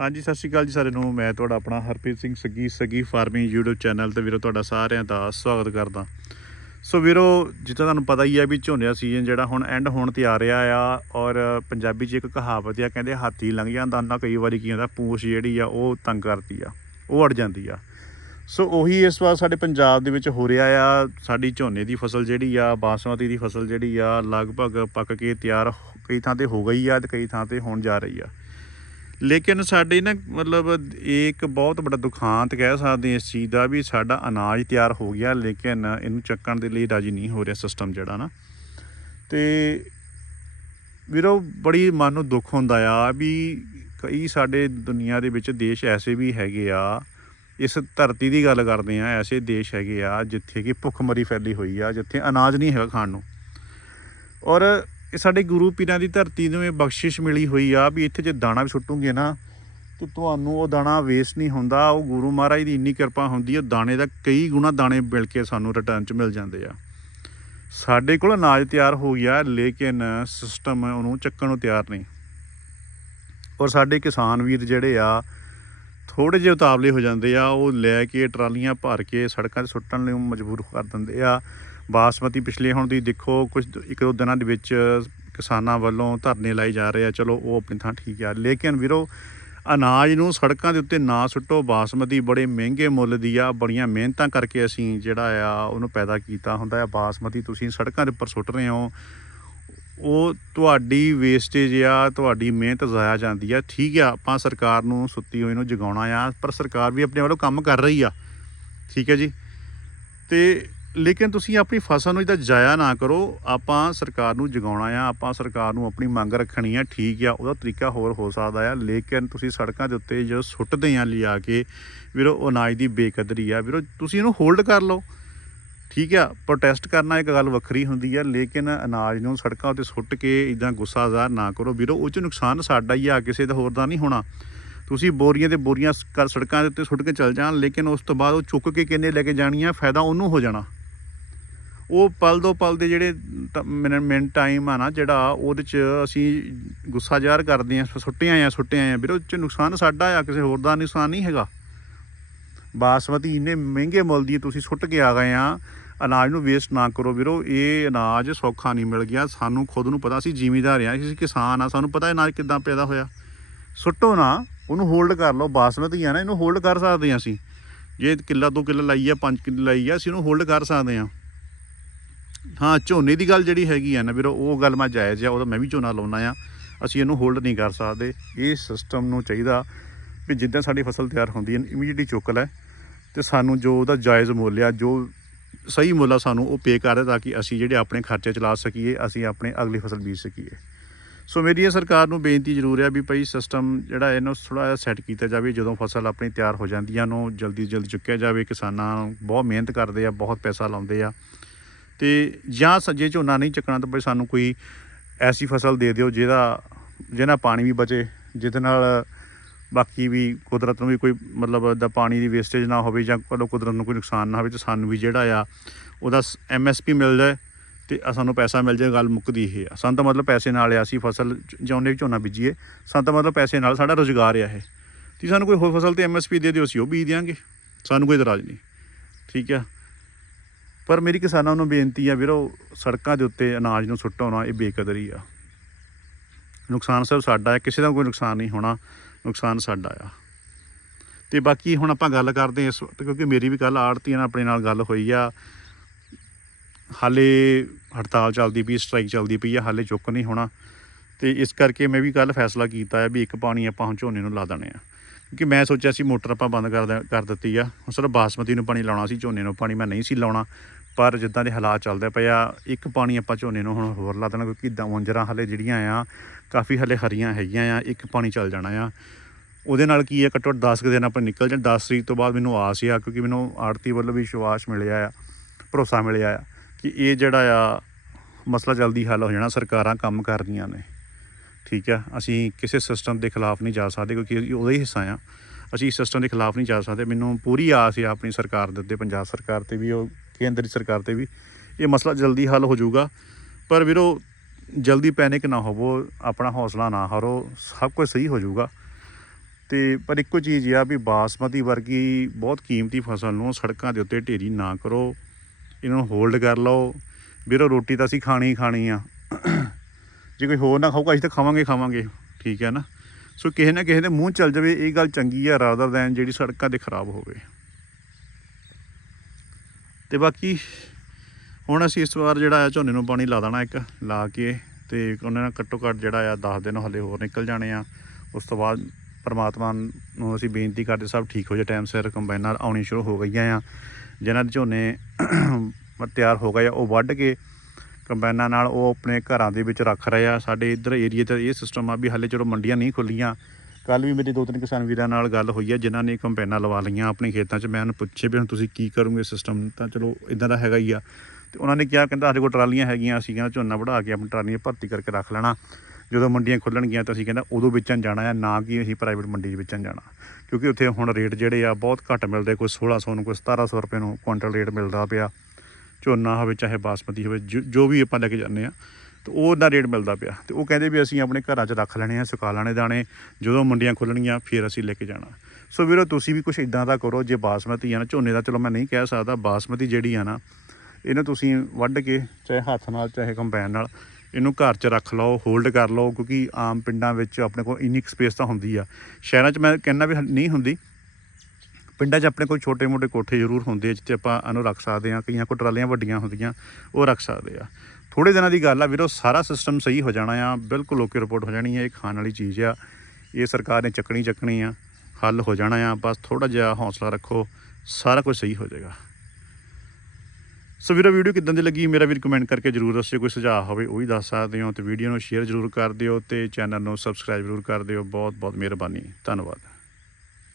ਹਾਂਜੀ, ਸਤਿ ਸ਼੍ਰੀ ਅਕਾਲ ਜੀ ਸਾਰਿਆਂ ਨੂੰ। ਮੈਂ ਤੁਹਾਡਾ ਆਪਣਾ Harpreet Singh Saggi Saggi farming YouTube channel ਤੇ ਵੀਰੋ ਤੁਹਾਡਾ ਸਾਰਿਆਂ ਦਾ ਸਵਾਗਤ ਕਰਦਾ। ਸੋ ਵੀਰੋ, ਜਿੱਦਾਂ ਤੁਹਾਨੂੰ ਪਤਾ ਹੀ ਹੈ ਵੀ ਝੋਨੇ ਦਾ ਸੀਜ਼ਨ ਜਿਹੜਾ ਹੁਣ ਐਂਡ ਹੋਣ ਤੇ ਆ ਰਿਹਾ ਆ ਔਰ ਪੰਜਾਬੀ 'ਚ ਇੱਕ ਕਹਾਵਤ ਆ, ਕਹਿੰਦੇ ਹਾਥੀ ਲੰਘ ਜਾਂਦਾ ਨਾ ਕਈ ਵਾਰੀ ਕੀ ਹੁੰਦਾ, ਪੂਛ ਜਿਹੜੀ ਆ ਉਹ ਤੰਗ ਕਰਦੀ ਆ, ਉਹ ਅੜ ਜਾਂਦੀ ਆ। ਸੋ ਉਹੀ ਇਸ ਵਾਰ ਸਾਡੇ ਪੰਜਾਬ ਦੇ ਵਿੱਚ ਹੋ ਰਿਹਾ ਆ, ਸਾਡੀ ਝੋਨੇ ਦੀ ਫਸਲ ਜਿਹੜੀ ਆ, ਬਾਸਮਤੀ ਦੀ ਫਸਲ ਜਿਹੜੀ ਆ, ਲਗਭਗ ਪੱਕ ਕੇ ਤਿਆਰ ਕਈ ਥਾਂ ਤੇ ਹੋ ਗਈ ਆ ਤੇ ਕਈ ਥਾਂ ਤੇ ਹੋਣ ਜਾ ਰਹੀ ਆ। ਲੇਕਿਨ ਸਾਡੇ ਨਾ ਮਤਲਬ ਇਹ ਇੱਕ ਬਹੁਤ ਵੱਡਾ ਦੁਖਾਂਤ ਕਹਿ ਸਕਦੇ ਇਸ ਚੀਜ਼ ਦਾ ਵੀ ਸਾਡਾ ਅਨਾਜ ਤਿਆਰ ਹੋ ਗਿਆ, ਲੇਕਿਨ ਇਹਨੂੰ ਚੱਕਣ ਦੇ ਲਈ ਰਾਜੀ ਨਹੀਂ ਹੋ ਰਿਹਾ ਸਿਸਟਮ ਜਿਹੜਾ ਨਾ। ਤੇ ਵੀਰੋ, ਬੜੀ ਮਨ ਨੂੰ ਦੁੱਖ ਹੁੰਦਾ ਆ ਵੀ ਕਈ ਸਾਡੇ ਦੁਨੀਆ ਦੇ ਵਿੱਚ ਦੇਸ਼ ਐਸੇ ਵੀ ਹੈਗੇ ਆ, ਇਸ ਧਰਤੀ ਦੀ ਗੱਲ ਕਰਦੇ ਆ, ਐਸੇ ਦੇਸ਼ ਹੈਗੇ ਆ ਜਿੱਥੇ ਕਿ ਭੁੱਖਮਰੀ ਫੈਲੀ ਹੋਈ ਆ, ਜਿੱਥੇ ਅਨਾਜ ਨਹੀਂ ਹੈਗਾ ਖਾਣ ਨੂੰ। ਔਰ ਇਹ ਸਾਡੇ ਗੁਰੂ ਪੀਰਾਂ ਦੀ ਧਰਤੀ ਨੂੰ ਇਹ ਬਖਸ਼ਿਸ਼ ਮਿਲੀ ਹੋਈ ਆ ਵੀ ਇੱਥੇ ਜੇ ਦਾਣਾ ਵੀ ਸੁੱਟੂਗੇ ਨਾ, ਤੇ ਤੁਹਾਨੂੰ ਉਹ ਦਾਣਾ ਵੇਸਟ ਨਹੀਂ ਹੁੰਦਾ, ਉਹ ਗੁਰੂ ਮਹਾਰਾਜ ਦੀ ਇੰਨੀ ਕਿਰਪਾ ਹੁੰਦੀ ਹੈ ਦਾਣੇ ਦਾ ਕਈ ਗੁਣਾ ਦਾਣੇ ਮਿਲ ਕੇ ਸਾਨੂੰ ਰਿਟਰਨ 'ਚ ਮਿਲ ਜਾਂਦੇ ਆ। ਸਾਡੇ ਕੋਲ ਅਨਾਜ ਤਿਆਰ ਹੋ ਗਿਆ, ਲੇਕਿਨ ਸਿਸਟਮ ਉਹਨੂੰ ਚੱਕਣ ਨੂੰ ਤਿਆਰ ਨਹੀਂ। ਔਰ ਸਾਡੇ ਕਿਸਾਨ ਵੀਰ ਜਿਹੜੇ ਆ ਥੋੜੇ ਜਿਹੇ ਉਤਾਵਲੇ ਹੋ ਜਾਂਦੇ ਆ, ਉਹ ਲੈ ਕੇ ਟਰਾਲੀਆਂ ਭਰ ਕੇ ਸੜਕਾਂ 'ਤੇ ਸੁੱਟਣ ਲਈ ਮਜਬੂਰ ਕਰ ਦਿੰਦੇ ਆ। ਬਾਸਮਤੀ ਪਿਛਲੇ ਹੁਣ ਤੁਸੀਂ ਦੇਖੋ ਕੁਝ ਇੱਕ ਦੋ ਦਿਨਾਂ ਦੇ ਵਿੱਚ ਕਿਸਾਨਾਂ ਵੱਲੋਂ ਧਰਨੇ ਲਾਏ ਜਾ ਰਹੇ ਆ। ਚਲੋ, ਉਹ ਆਪਣੀ ਥਾਂ ਠੀਕ ਆ। ਲੇਕਿਨ ਵੀਰੋ, ਅਨਾਜ ਨੂੰ ਸੜਕਾਂ ਦੇ ਉੱਤੇ ਨਾ ਸੁੱਟੋ। ਬਾਸਮਤੀ ਬੜੇ ਮਹਿੰਗੇ ਮੁੱਲ ਦੀ ਆ। ਬੜੀਆਂ ਮਿਹਨਤਾਂ ਕਰਕੇ ਅਸੀਂ ਜਿਹੜਾ ਆ, ਉਹਨੂੰ ਪੈਦਾ ਕੀਤਾ ਹੁੰਦਾ ਆ। ਬਾਸਮਤੀ ਤੁਸੀਂ ਸੜਕਾਂ ਦੇ ਉੱਪਰ ਸੁੱਟ ਰਹੇ ਹੋ। ਉਹ ਤੁਹਾਡੀ ਵੇਸਟੇਜ ਆ, ਤੁਹਾਡੀ ਮਿਹਨਤ ਜ਼ਾਇਆ ਜਾਂਦੀ ਆ। ਠੀਕ ਆ, ਆਪਾਂ ਸਰਕਾਰ ਨੂੰ ਸੁੱਤੀ ਹੋਈ ਨੂੰ ਜਗਾਉਣਾ ਆ, ਪਰ ਸਰਕਾਰ ਵੀ ਆਪਣੇ ਵੱਲੋਂ ਕੰਮ ਕਰ ਰਹੀ ਆ। ਠੀਕ ਹੈ ਜੀ? ਤੇ ਲੇਕਿਨ ਤੁਸੀਂ ਆਪਣੀ ਫਸਲ ਨੂੰ ਇਹਦਾ ਜਾਇਆ ਨਾ ਕਰੋ। ਆਪਾਂ ਸਰਕਾਰ ਨੂੰ ਜਗਾਉਣਾ ਆ, ਆਪਾਂ ਸਰਕਾਰ ਨੂੰ ਆਪਣੀ ਮੰਗ ਰੱਖਣੀ ਆ, ਠੀਕ ਆ, ਉਹਦਾ ਤਰੀਕਾ ਹੋਰ ਹੋ ਸਕਦਾ ਆ। ਲੇਕਿਨ ਤੁਸੀਂ ਸੜਕਾਂ ਦੇ ਉੱਤੇ ਜੋ ਸੁੱਟਦੇ ਆ ਲਿਆ ਕੇ, ਵੀਰੋ ਅਨਾਜ ਦੀ ਬੇਕਦਰੀ ਆ। ਵੀਰੋ, ਤੁਸੀਂ ਇਹਨੂੰ ਹੋਲਡ ਕਰ ਲਓ। ਠੀਕ ਆ ਪ੍ਰੋਟੈਸਟ ਕਰਨਾ ਇੱਕ ਗੱਲ ਵੱਖਰੀ ਹੁੰਦੀ ਆ, ਲੇਕਿਨ ਅਨਾਜ ਨੂੰ ਸੜਕਾਂ ਉੱਤੇ ਸੁੱਟ ਕੇ ਇਦਾਂ ਗੁੱਸਾ ਜ਼ਾਹਰ ਨਾ ਕਰੋ। ਵੀਰੋ, ਉਹ ਚ ਨੁਕਸਾਨ ਸਾਡਾ ਹੀ ਆ, ਕਿਸੇ ਦਾ ਹੋਰ ਦਾ ਨਹੀਂ ਹੋਣਾ। ਤੁਸੀਂ ਬੋਰੀਆਂ ਤੇ ਬੋਰੀਆਂ ਕਰ ਸੜਕਾਂ ਦੇ ਉੱਤੇ ਸੁੱਟ ਕੇ ਚੱਲ ਜਾਣ, ਲੇਕਿਨ ਉਸ ਤੋਂ ਬਾਅਦ ਉਹ ਚੁੱਕ ਕੇ ਕਿੰਨੇ ਲੈ ਕੇ ਜਾਣੀਆਂ, ਫਾਇਦਾ ਉਹਨੂੰ ਹੋ ਜਾਣਾ। ਉਹ ਪਲ ਦੋ ਪਲ ਦੇ ਜਿਹੜੇ ਮਿੰਟ ਟਾਈਮ ਆ ਨਾ ਜਿਹੜਾ, ਉਹਦੇ ਚ ਅਸੀਂ ਗੁੱਸਾ ਜ਼ਾਹਰ ਕਰਦੇ ਆ ਸੁੱਟਿਆ ਆ ਸੁੱਟਿਆ ਆ ਵੀਰੋ ਚ ਨੁਕਸਾਨ ਸਾਡਾ ਆ, ਕਿਸੇ ਹੋਰ ਦਾ ਨੁਕਸਾਨ ਨਹੀਂ ਹੈਗਾ। ਬਾਸਮਤੀ ਇੰਨੇ ਮਹਿੰਗੇ ਮੁੱਲ ਦੀ ਤੁਸੀਂ ਸੁੱਟ ਕੇ ਆ ਗਏ ਆ ਅਨਾਜ ਨੂੰ ਵੇਸਟ ਨਾ ਕਰੋ। ਵੀਰੋ, ਇਹ ਅਨਾਜ ਸੌਖਾ ਨਹੀਂ ਮਿਲ ਗਿਆ। ਸਾਨੂੰ ਖੁਦ ਨੂੰ ਪਤਾ ਸੀ, ਜ਼ਿਮੀਦਾਰ ਆ ਅਸੀਂ ਕਿਸਾਨ ਆ ਸਾਨੂੰ ਪਤਾ ਅਨਾਜ ਕਿੱਦਾਂ ਪੈਦਾ ਹੋਇਆ। ਸੁੱਟੋ ਨਾ, ਉਹਨੂੰ ਹੋਲਡ ਕਰ ਲਓ। ਬਾਸਮਤੀ ਆ ਨਾ, ਇਹਨੂੰ ਹੋਲਡ ਕਰ ਸਕਦੇ ਆ ਅਸੀਂ। ਜੇ ਕਿੱਲਾ ਦੋ ਕਿੱਲਾ ਲਾਈ ਆ 5 ਕਿੱਲਾ ਲਾਈ ਆ, ਅਸੀਂ ਉਹਨੂੰ ਹੋਲਡ ਕਰ ਸਕਦੇ ਆ ਹਾਂ, ਝੋਨੇ ਦੀ ਗੱਲ ਜਿਹੜੀ ਹੈਗੀ ਆ ਨਾ ਵੀਰੋ, ਉਹ ਗੱਲ ਮੈਂ ਜਾਇਜ਼ ਆ, ਉਹਦਾ ਮੈਂ ਵੀ ਝੋਨਾ ਲਾਉਣਾ ਆ। ਅਸੀਂ ਇਹਨੂੰ ਹੋਲਡ ਨਹੀਂ ਕਰ ਸਕਦੇ। ਇਹ ਸਿਸਟਮ ਨੂੰ ਚਾਹੀਦਾ ਵੀ ਜਿੱਦਾਂ ਸਾਡੀ ਫਸਲ ਤਿਆਰ ਹੁੰਦੀ ਹੈ ਇਮੀਡੀਏਟਲੀ ਚੁੱਕ ਲੈ ਤੇ ਸਾਨੂੰ ਜੋ ਉਹਦਾ ਜਾਇਜ਼ ਮੁੱਲ ਆ, ਜੋ ਸਹੀ ਮੁੱਲ ਆ ਸਾਨੂੰ ਉਹ ਪੇ ਕਰ ਦੇ ਤਾਂ ਕਿ ਅਸੀਂ ਜਿਹੜੇ ਆਪਣੇ ਖਰਚੇ ਚਲਾ ਸਕੀਏ, ਅਸੀਂ ਆਪਣੇ ਅਗਲੀ ਫਸਲ ਬੀਜ ਸਕੀਏ। ਸੋ ਮੇਰੀ ਇਹ ਸਰਕਾਰ ਨੂੰ ਬੇਨਤੀ ਜ਼ਰੂਰ ਹੈ ਵੀ ਭਾਈ ਸਿਸਟਮ ਜਿਹੜਾ ਇਹਨੂੰ ਥੋੜਾ ਜਿਹਾ ਸੈੱਟ ਕੀਤਾ ਜਾਵੇ, ਜਦੋਂ ਫਸਲ ਆਪਣੀ ਤਿਆਰ ਹੋ ਜਾਂਦੀਆਂ ਨੂੰ ਜਲਦੀ ਜਲਦੀ ਚੁੱਕਿਆ ਜਾਵੇ। ਕਿਸਾਨਾਂ ਬਹੁਤ ਮਿਹਨਤ ਕਰਦੇ ਆ, ਬਹੁਤ ਪੈਸਾ ਲਾਉਂਦੇ ਆ। ਤੇ ਜਾਂ ਸੱਜੇ ਝੋਨਾ ਨਹੀਂ ਚੱਕਣਾ ਤਾਂ ਭਾਈ ਸਾਨੂੰ ਕੋਈ ਐਸੀ ਫਸਲ ਦੇ ਦਿਓ ਜਿਹਦਾ ਜਿਹਨਾਂ ਪਾਣੀ ਵੀ ਬਚੇ, ਜਿਹਦੇ ਨਾਲ ਬਾਕੀ ਵੀ ਕੁਦਰਤ ਨੂੰ ਵੀ ਕੋਈ ਮਤਲਬ ਦਾ ਪਾਣੀ ਦੀ ਵੇਸਟੇਜ ਨਾ ਹੋਵੇ ਜਾਂ ਕੋਲੋਂ ਕੁਦਰਤ ਨੂੰ ਕੋਈ ਨੁਕਸਾਨ ਨਾ ਹੋਵੇ ਤੇ ਸਾਨੂੰ ਵੀ ਜਿਹੜਾ ਆ, ਉਹਦਾ ਐਮਐਸਪੀ ਮਿਲ ਜਾਏ ਤੇ ਸਾਨੂੰ ਪੈਸਾ ਮਿਲ ਜਾਏ, ਗੱਲ ਮੁੱਕਦੀ ਇਹ ਆ। ਸਾਨੂੰ ਤਾਂ ਮਤਲਬ ਪੈਸੇ ਨਾਲ ਆ, ਅਸੀਂ ਫਸਲ ਜਾਉਂਦੇ ਵੀ ਝੋਨਾ ਬੀਜੀਏ, ਸਾਨੂੰ ਤਾਂ ਮਤਲਬ ਪੈਸੇ ਨਾਲ ਸਾਡਾ ਰੋਜ਼ਗਾਰ ਆ ਇਹ। ਤੇ ਸਾਨੂੰ ਕੋਈ ਹੋਰ ਫਸਲ ਤੇ ਐਮਐਸਪੀ ਦੇ ਦਿਓ, ਅਸੀਂ ਉਹ ਬੀਜ ਦਿਆਂਗੇ। ਸਾਨੂੰ ਕੋਈ ਇਤਰਾਜ਼ ਨਹੀਂ। ਠੀਕ ਆ? ਪਰ ਮੇਰੀ ਕਿਸਾਨਾਂ ਨੂੰ ਬੇਨਤੀ ਆ ਵੀਰੋ, ਸੜਕਾਂ ਦੇ ਉੱਤੇ ਅਨਾਜ ਨੂੰ ਸੁੱਟਾਉਣਾ ਇਹ ਬੇਕਦਰੀ ਆ। ਨੁਕਸਾਨ ਸਿਰਫ ਸਾਡਾ ਹੈ, ਕਿਸੇ ਦਾ ਕੋਈ ਨੁਕਸਾਨ ਨਹੀਂ ਹੋਣਾ, ਨੁਕਸਾਨ ਸਾਡਾ ਆ। ਤੇ ਬਾਕੀ ਹੁਣ ਆਪਾਂ ਗੱਲ ਕਰਦੇ ਇਸ ਵਕਤ, ਕਿਉਂਕਿ ਮੇਰੀ ਵੀ ਕੱਲ ਆੜਤੀਆਂ ਨਾਲ ਆਪਣੇ ਨਾਲ ਗੱਲ ਹੋਈ ਆ। ਹਾਲੇ ਹੜਤਾਲ ਚੱਲਦੀ ਪਈ, ਸਟ੍ਰਾਈਕ ਚੱਲਦੀ ਪਈ ਆ, ਹਾਲੇ ਚੁੱਕ ਨਹੀਂ ਹੋਣਾ। ਤੇ ਇਸ ਕਰਕੇ ਮੈਂ ਵੀ ਕੱਲ ਫੈਸਲਾ ਕੀਤਾ ਹੈ ਵੀ ਇੱਕ ਪਾਣੀ ਆਪਾਂ ਹੁਣ ਝੋਨੇ ਨੂੰ ਲਾ ਦੇਣੇ ਆ। ਕਿਉਂਕਿ ਮੈਂ ਸੋਚਿਆ ਸੀ ਮੋਟਰ ਆਪਾਂ ਬੰਦ ਕਰ ਦਿ- ਕਰ ਦਿੱਤੀ ਆ। ਹੁਣ ਸਿਰਫ ਬਾਸਮਤੀ ਨੂੰ ਪਾਣੀ ਲਾਉਣਾ ਸੀ, ਝੋਨੇ ਨੂੰ ਪਾਣੀ ਮੈਂ ਨਹੀਂ ਸੀ ਲਾਉਣਾ। ਪਰ ਜਿੱਦਾਂ ਦੇ ਹਾਲਾਤ ਚੱਲਦੇ ਪਏ ਆ, ਇੱਕ ਪਾਣੀ ਆਪਾਂ ਝੋਨੇ ਨੂੰ ਹੁਣ ਹੋਰ ਲਾ ਦੇਣਾ, ਕਿਉਂਕਿ ਦਵੰਜਰਾਂ ਹਲੇ ਜਿਹੜੀਆਂ ਆ, ਕਾਫੀ ਹਲੇ ਹਰੀਆਂ ਹੈਗੀਆਂ ਆ, ਇੱਕ ਪਾਣੀ ਚੱਲ ਜਾਣਾ ਆ। ਉਹਦੇ ਨਾਲ ਕੀ ਹੈ ਘੱਟੋ ਘੱਟ 10 ਕੁ ਦਿਨ ਆਪਾਂ ਨਿਕਲ ਜਾਣ 10 ਤਰੀਕ ਤੋਂ ਬਾਅਦ ਮੈਨੂੰ ਆਸ ਆ, ਕਿਉਂਕਿ ਮੈਨੂੰ ਆੜਤੀ ਵੱਲੋਂ ਵੀ ਵਿਸ਼ਵਾਸ ਮਿਲਿਆ ਆ, ਭਰੋਸਾ ਮਿਲਿਆ ਆ, ਕਿ ਇਹ ਜਿਹੜਾ ਆ, ਮਸਲਾ ਜਲਦੀ ਹੱਲ ਹੋ ਜਾਣਾ, ਸਰਕਾਰਾਂ ਕੰਮ ਕਰ ਰਹੀਆਂ ਨੇ। ਠੀਕ ਆ, ਅਸੀਂ ਕਿਸੇ ਸਿਸਟਮ ਦੇ ਖਿਲਾਫ ਨਹੀਂ ਜਾ ਸਕਦੇ, ਕਿਉਂਕਿ ਉਹਦਾ ਹੀ ਹਿੱਸਾ ਆ। ਅਸੀਂ ਸਿਸਟਮ ਦੇ ਖਿਲਾਫ ਨਹੀਂ ਜਾ ਸਕਦੇ, ਮੈਨੂੰ ਪੂਰੀ ਆਸ ਹੈ ਆਪਣੀ ਸਰਕਾਰ ਦੇ ਉੱਤੇ, ਪੰਜਾਬ ਸਰਕਾਰ ਤੇ ਵੀ ਉਹ ਕੇਂਦਰੀ ਸਰਕਾਰ ਤੇ ਵੀ ਇਹ ਮਸਲਾ ਜਲਦੀ ਹੱਲ ਹੋ ਜਾਊਗਾ। ਪਰ ਵੀਰੋ, ਜਲਦੀ ਪੈਨਿਕ ਨਾ ਹੋਵੋ, ਆਪਣਾ ਹੌਸਲਾ ਨਾ ਹਾਰੋ, ਸਭ ਕੁਝ ਸਹੀ ਹੋ ਜਾਊਗਾ। ਤੇ ਪਰ ਇੱਕੋ ਚੀਜ਼ ਆ ਵੀ ਬਾਸਮਤੀ ਵਰਗੀ ਬਹੁਤ ਕੀਮਤੀ ਫਸਲ ਨੂੰ ਸੜਕਾਂ ਦੇ ਉੱਤੇ ਢੇਰੀ ਨਾ ਕਰੋ। ਇਹਨਾਂ ਨੂੰ ਹੋਲਡ ਕਰ ਲਓ। ਵੀਰੋ, ਰੋਟੀ ਤਾਂ ਅਸੀਂ ਖਾਣੀ ਹੀ ਖਾਣੀ ਆ। ਜੇ ਕੋਈ ਹੋਰ ਨਾ ਖਾਊਗਾ, ਅਸੀਂ ਤਾਂ ਖਾਵਾਂਗੇ ਖਾਵਾਂਗੇ, ਠੀਕ ਹੈ ਨਾ? ਸੋ ਕਿਸੇ ਨਾ ਕਿਸੇ ਦੇ ਮੂੰਹ ਚੱਲ ਜਾਵੇ, ਇਹ ਗੱਲ ਚੰਗੀ ਆ ਰਾਦਰ ਦੈਨ ਜਿਹੜੀ ਸੜਕਾਂ ਤੇ ਖਰਾਬ ਹੋਵੇ। ਤੇ ਬਾਕੀ ਹੁਣ ਅਸੀਂ ਇਸ ਵਾਰ ਜਿਹੜਾ ਆ ਝੋਨੇ ਨੂੰ ਪਾਣੀ ਲਾ ਦੇਣਾ ਇੱਕ, ਲਾ ਕੇ ਤੇ ਉਹਨਾਂ ਨਾਲ ਘੱਟੋ ਘੱਟ ਜਿਹੜਾ ਆ 10 ਦਿਨ ਹਲੇ ਹੋਰ ਨਿਕਲ ਜਾਣੇ ਆ। ਉਸ ਤੋਂ ਬਾਅਦ ਪਰਮਾਤਮਾ ਨੂੰ ਅਸੀਂ ਬੇਨਤੀ ਕਰਦੇ ਸਭ ਠੀਕ ਹੋ ਜਾਏ ਟਾਈਮ ਸਿਰ ਕੰਬਾਈਨਰ ਆਉਣੀ ਸ਼ੁਰੂ ਹੋ ਗਈਆਂ ਆ। ਜਿਨ੍ਹਾਂ ਦੇ ਝੋਨੇ ਤਿਆਰ ਹੋ ਗਏ ਆ, ਉਹ ਵੱਢ ਕੇ ਕੰਬਾਈਨਾਂ ਨਾਲ ਉਹ ਆਪਣੇ ਘਰਾਂ ਦੇ ਵਿੱਚ ਰੱਖ ਰਹੇ ਆ। ਸਾਡੇ ਇੱਧਰ ਏਰੀਆ ਤੇ ਇਹ ਸਿਸਟਮ ਆ ਵੀ ਹਾਲੇ ਚਲੋ ਮੰਡੀਆਂ ਨਹੀਂ ਖੁੱਲੀਆਂ ਕੱਲ ਵੀ ਮੇਰੀ ਦੋ ਤਿੰਨ ਕਿਸਾਨ ਵੀਰਾਂ ਨਾਲ ਗੱਲ ਹੋਈ ਹੈ ਜਿਨ੍ਹਾਂ ਨੇ ਕੰਪੈਨਾਂ ਲਵਾ ਲਈਆਂ ਆਪਣੇ ਖੇਤਾਂ 'ਚ। ਮੈਂ ਉਹਨੂੰ ਪੁੱਛੇ ਵੀ ਹੁਣ ਤੁਸੀਂ ਕੀ ਕਰੋਗੇ ਸਿਸਟਮ ਤਾਂ ਚਲੋ ਇਦਾਂ ਦਾ ਹੈਗਾ ਹੀ ਆ। ਤੇ ਉਹਨਾਂ ਨੇ ਕਿਹਾ, ਕਹਿੰਦਾ ਸਾਡੇ ਕੋਲ ਟਰਾਲੀਆਂ ਹੈਗੀਆਂ, ਅਸੀਂ ਕਹਿੰਦਾ ਝੋਨਾ ਵਢਾ ਕੇ ਆਪਣੀ ਟਰਾਲੀਆਂ ਭਰਤੀ ਕਰਕੇ ਰੱਖ ਲੈਣਾ। ਜਦੋਂ ਮੰਡੀਆਂ ਖੁੱਲਣਗੀਆਂ ਤਾਂ ਅਸੀਂ ਕਹਿੰਦਾ ਉਦੋਂ ਵੇਚਣ ਜਾਣਾ ਆ, ਨਾ ਕਿ ਅਸੀਂ ਪ੍ਰਾਈਵੇਟ ਮੰਡੀ 'ਚ ਵੇਚਣ ਜਾਣਾ। ਕਿਉਂਕਿ ਉੱਥੇ ਹੁਣ ਰੇਟ ਜਿਹੜੇ ਆ ਬਹੁਤ ਘੱਟ ਮਿਲਦੇ, ਕੋਈ 1600 ਨੂੰ, ਕੋਈ 1700 ਰੁਪਏ ਨੂੰ ਕੁਇੰਟਲ ਰੇਟ ਮਿਲਦਾ ਪਿਆ। ਝੋਨਾ ਹੋਵੇ, ਚਾਹੇ ਬਾਸਮਤੀ ਹੋਵੇ, ਜੋ- ਜੋ ਵੀ ਆਪਾਂ ਲੈ ਕੇ ਜਾਂਦੇ ਆ। ਤੇ ਉਹ ਦਾ ਰੇਟ ਮਿਲਦਾ ਪਿਆ। ਤੇ ਉਹ ਕਹਿੰਦੇ ਵੀ ਅਸੀਂ ਆਪਣੇ ਘਰਾਂ 'ਚ ਰੱਖ ਲੈਣੇ ਆ, ਸੁਕਾ ਲੈਣੇ ਦਾਣੇ। ਜਦੋਂ ਮੰਡੀਆਂ ਖੁੱਲਣਗੀਆਂ, ਫਿਰ ਅਸੀਂ ਲੈ ਕੇ ਜਾਣਾ। ਸੋ ਵੀਰੋ, ਤੁਸੀਂ ਵੀ ਕੁਝ ਇਦਾਂ ਦਾ ਕਰੋ, ਜੇ ਬਾਸਮਤੀ ਆ ਨਾ, ਝੋਨੇ ਦਾ, ਚਲੋ ਮੈਂ ਨਹੀਂ ਕਹਿ ਸਕਦਾ, ਬਾਸਮਤੀ ਜਿਹੜੀ ਆ ਨਾ, ਇਹਨੂੰ ਤੁਸੀਂ ਵੱਢ ਕੇ, ਚਾਹੇ ਹੱਥ ਨਾਲ, ਚਾਹੇ ਕੰਬਾਈਨ ਨਾਲ, ਇਹਨੂੰ ਘਰ 'ਚ ਰੱਖ ਲਓ, ਹੋਲਡ ਕਰ ਲਓ, ਕਿਉਂਕਿ ਆਮ ਪਿੰਡਾਂ ਵਿੱਚ ਆਪਣੇ ਕੋਲ ਇੰਨੀ ਸਪੇਸ ਤਾਂ ਹੁੰਦੀ ਆ। ਸ਼ਹਿਰਾਂ 'ਚ ਮੈਂ ਕਹਿੰਦਾ ਵੀ ਨਹੀਂ ਹੁੰਦੀ। ਪਿੰਡਾਂ 'ਚ ਆਪਣੇ ਕੋਲ ਛੋਟੇ-ਮੋਟੇ ਕੋਠੇ ਜ਼ਰੂਰ ਹੁੰਦੇ ਆ, ਜਿੱਥੇ ਆਪਾਂ ਇਹਨੂੰ ਰੱਖ ਸਕਦੇ ਆ। ਕਈਆਂ ਕੋਲ ਟਰਾਲੀਆਂ ਵੱਡੀਆਂ ਹੁੰਦੀਆਂ, ਉਹ ਰੱਖ ਸਕਦੇ ਆ। ਥੋੜੇ ਦਿਨਾਂ ਦੀ ਗੱਲ ਆ ਵੀਰੋ, ਸਾਰਾ ਸਿਸਟਮ ਸਹੀ ਹੋ ਜਾਣਾ ਆ, ਬਿਲਕੁਲ ਓਕੇ ਰਿਪੋਰਟ ਹੋ ਜਾਣੀ ਆ, ਇਹ ਖਾਣ ਵਾਲੀ ਚੀਜ਼ ਆ, ਇਹ ਸਰਕਾਰ ਨੇ ਚੱਕਣੀ ਚੱਕਣੀ ਆ, ਹੱਲ ਹੋ ਜਾਣਾ ਆ, ਬਸ ਥੋੜਾ ਜਿਹਾ ਹੌਸਲਾ ਰੱਖੋ, ਸਾਰਾ ਕੁਝ ਸਹੀ ਹੋ ਜਾਏਗਾ। ਸੋ ਵੀਰੋ ਵੀਡੀਓ ਕਿਦਾਂ ਦੀ ਲੱਗੀ? ਮੇਰਾ ਵੀਰ ਕਮੈਂਟ ਕਰਕੇ ਜਰੂਰ ਦੱਸਿਓ, ਕੋਈ ਸੁਝਾਅ ਹੋਵੇ ਉਹ ਵੀ ਦੱਸ ਸਕਦੇ ਹੋ ਤੇ ਵੀਡੀਓ ਨੂੰ ਸ਼ੇਅਰ ਜਰੂਰ ਕਰ ਦਿਓ ਤੇ ਚੈਨਲ ਨੂੰ ਸਬਸਕ੍ਰਾਈਬ ਜਰੂਰ ਕਰ ਦਿਓ। ਬਹੁਤ ਬਹੁਤ ਮਿਹਰਬਾਨੀ। ਧੰਨਵਾਦ।